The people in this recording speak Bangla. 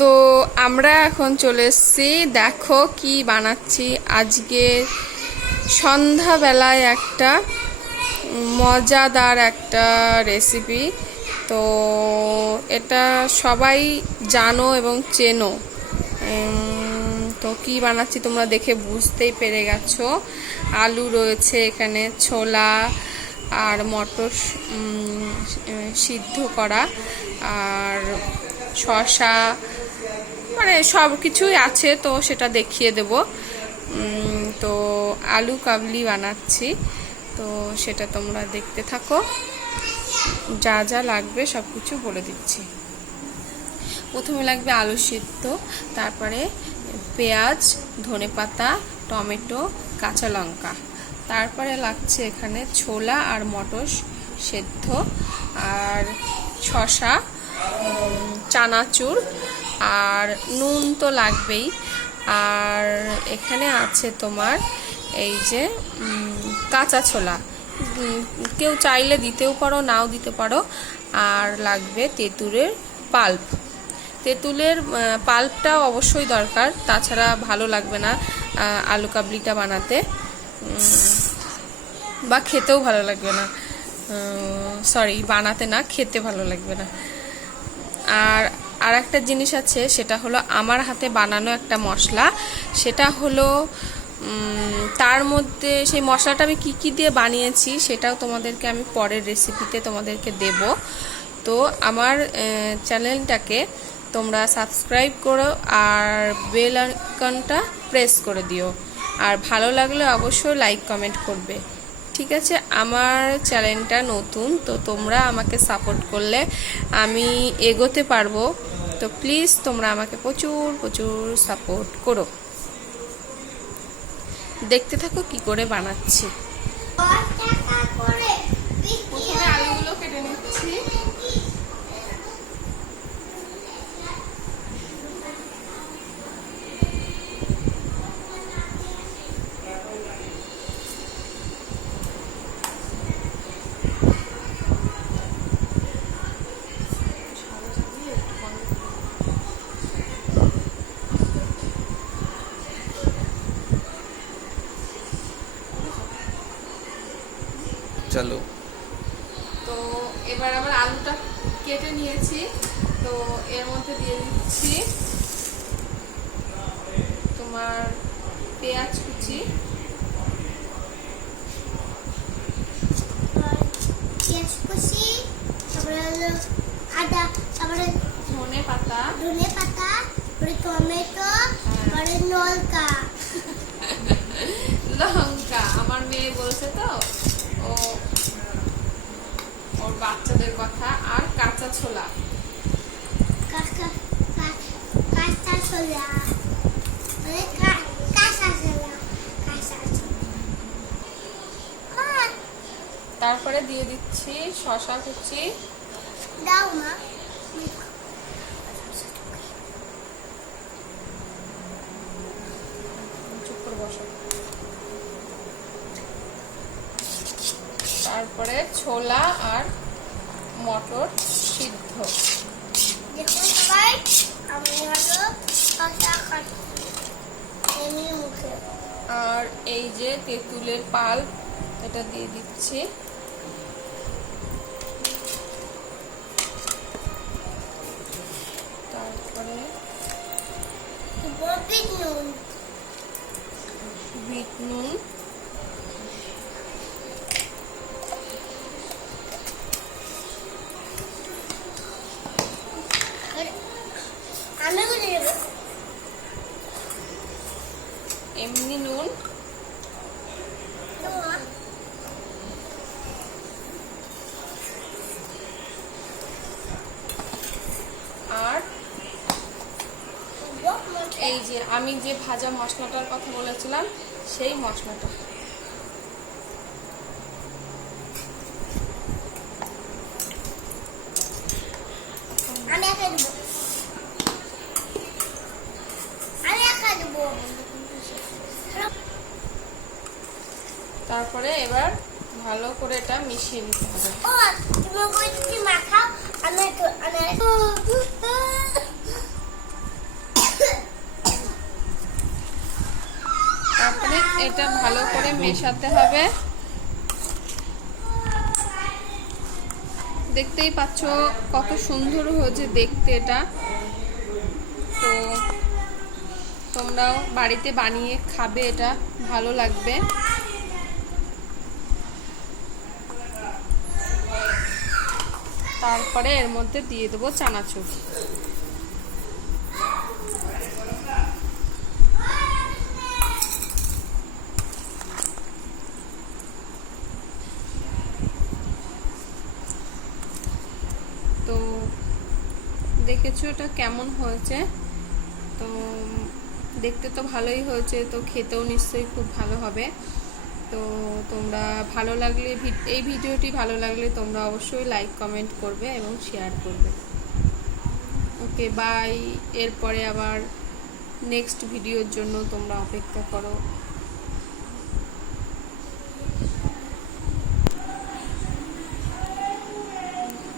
তো আমরা এখন চলে এসেছি, দেখো কি বানাচ্ছি আজকে সন্ধ্যাবেলায়। একটা মজাদার একটা রেসিপি। তো এটা সবাই জানো এবং চেনো। তো কি বানাচ্ছি তোমরা দেখে বুঝতেই পেরে গেছো। আলু রয়েছে এখানে, ছোলা আর মটর সিদ্ধ করা, আর শসা, মানে সব কিছুই আছে। তো সেটা দেখিয়ে দেব। তো আলু কাবলি বানাচ্ছি, তো সেটা তোমরা দেখতে থাকো। যা যা লাগবে সব কিছু বলে দিচ্ছি। প্রথমে লাগবে আলু সিদ্ধ, তারপরে পেঁয়াজ, ধনেপাতা, টমেটো, কাঁচা লঙ্কা, তারপরে লাগছে এখানে ছোলা আর মটর সেদ্ধ, আর শসা, চানাচুর, আর নুন তো লাগবেই। আর এখানে আছে তোমার এই যে কাঁচা ছোলা, কেউ চাইলে দিতেও পারো, নাও দিতে পারো। আর লাগবে তেঁতুলের পাল্প। তেঁতুলের পাল্পটাও অবশ্যই দরকার, তাছাড়া ভালো লাগবে না আলু কাবলিটা বানাতে, বা খেতেও ভালো লাগবে না। সরি, বানাতে না, খেতে ভালো লাগবে না। আর একটা জিনিস আছে, সেটা হলো আমার হাতে বানানো একটা মশলা। সেটা হলো তার মধ্যে সেই মশলাটা আমি কি কি দিয়ে বানিয়েছি সেটাও তোমাদেরকে আমি পরের রেসিপিতে তোমাদেরকে দেব। তো আমার চ্যানেলটাকে তোমরা সাবস্ক্রাইব করো আর বেল আইকনটা প্রেস করে দিও। আর ভালো লাগলে অবশ্যই লাইক কমেন্ট করবে, ঠিক আছে? আমার চ্যানেলটা নতুন, তো তোমরা আমাকে সাপোর্ট করলে আমি এগোতে পারবো। তো প্লিজ তোমরা আমাকে প্রচুর প্রচুর সাপোর্ট করো। দেখতে থাকো কি করে বানাচ্ছি। প্রথমে আলুগুলো কেটে নিচ্ছি। চলো, তো এবার আবার আলুটা কেটে নিয়েছি, তো এর মধ্যে দিয়ে দিচ্ছি তোমার পেঁয়াজ কুচি, তারপরে হলো আদা, তারপরে ধনে পাতা, তারপরে টমেটো, তারপরে লঙ্কা। আমার মেয়ে বলছে তো ওর বাচ্চাদের কথা। আর কাঁচা ছোলা, কাঁচা ছোলা, তারপরে দিয়ে দিচ্ছি শসা কুচি, দাও মা। চুপ করে বসো। তারপরে ছোলা আর মটর সিদ্ধ। দেখুন সবাই, আমি হলো শসা খাচ্ছি এমনি মুখে। আর এই যে তেঁতুলের পাল্প, এটা দিয়ে দিচ্ছি। তারপরে বিট নুন, এমনি নুন, আর এই যে আমি যে ভাজা মশলাটার কথা বলেছিলাম সেই মশলাটা। তারপরে এবার ভালো করে এটা মিশিয়ে নিতে হবে। এটা ভালো করে মেশাতে হবে। দেখতেই পাচ্ছ কত সুন্দর হয়েছে দেখতে এটা। তো তোমরাও বাড়িতে বানিয়ে খাবে, এটা ভালো লাগবে। তারপরে এর মধ্যে দিয়ে দেবো চানাচুর। তো দেখেছো এটা কেমন হয়েছে? তো দেখতে তো ভালোই হয়েছে, তো খেতেও নিশ্চয়ই খুব ভালো হবে। তো তোমরা ভালো লাগলে এই ভিডিওটি ভালো লাগলে তোমরা অবশ্যই লাইক কমেন্ট করবে এবং শেয়ার করবে। Okay bye. এরপরে আবার নেক্সট ভিডিওর জন্য তোমরা অপেক্ষা করো।